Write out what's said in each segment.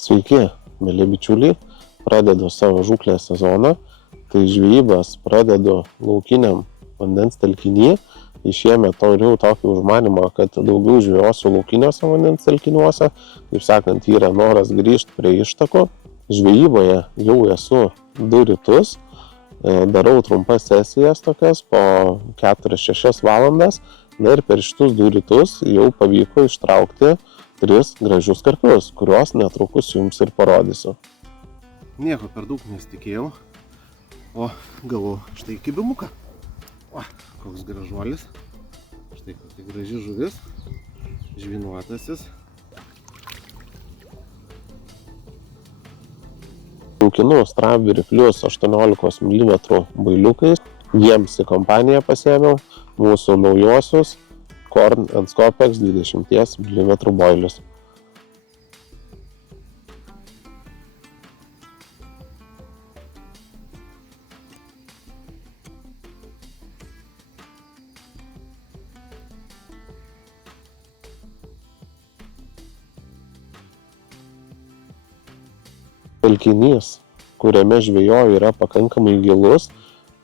Sveiki, mėly bičiuliai, pradedu savo žūklės sezoną, tai žvejybas pradedu laukiniam vandens telkiny. Šiemet turiu tokį užmanymą, kad daugiau žvejosiu laukiniuose vandens telkiniuose, kaip sakant, yra noras grįžti prie ištakų. Žvejyboje jau esu 2 rytus, darau trumpas sesijas tokias po 4-6 valandas, ir per šitus 2 rytus jau pavyko ištraukti 3 gražius karpius, kuriuos netrukus jums ir parodysiu. Nieko per daug nesitikėjau, o gavau štai kibimuką. O, koks gražuolis. Štai kokia graži žuvis, žvynuotasis. Auginu Strawberry Plus 18 mm bailiukais. Jiems į kompaniją pasėmiau mūsų naujosius Korn & Scopex 20 mm boilius. Telkinys, kuriame žvejoju, yra pakankamai gilus,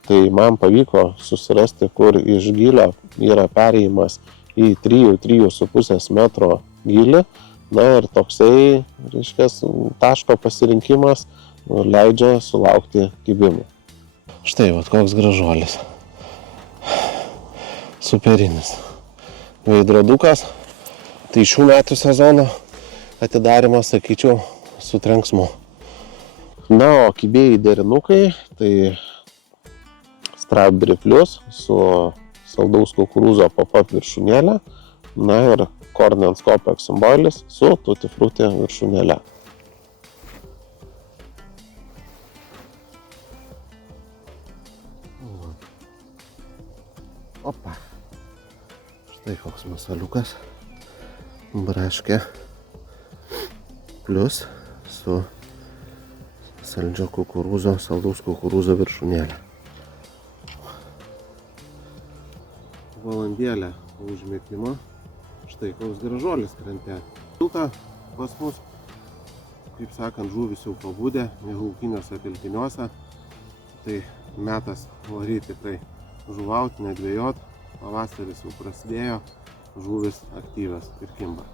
tai man pavyko susirasti, kur iš gylio yra perėjimas į 3-3,5 metro gylį. Na ir toksai, taško pasirinkimas leidžia sulaukti kibimų. Štai, koks gražuolis. Superinis. Veidrodukas. Tai šių metų sezono atidarimas, sakyčiau, su trenksmu. Na, o kibėjai derinukai, tai Strawberry Plus su saldaus kukurūzo pop-up viršūnėlė, na ir Korn & Scopex boilis su Tutti Frutti viršūnėlė. Opa. Štai koks masaliukas. Braškė plus su saldžio kukurūzo, saldaus kukurūzo viršūnėlė. Valandėlę užmėtimo. Štai koks gražuolis krante. Šilta pas mus, kaip sakant, žuvis jau pabudė, laukiniuose telkiniuose. Tai metas varyti tikrai žuvauti, nedvejot. Pavasaris jau prasidėjo, žuvis aktyvios ir kimba.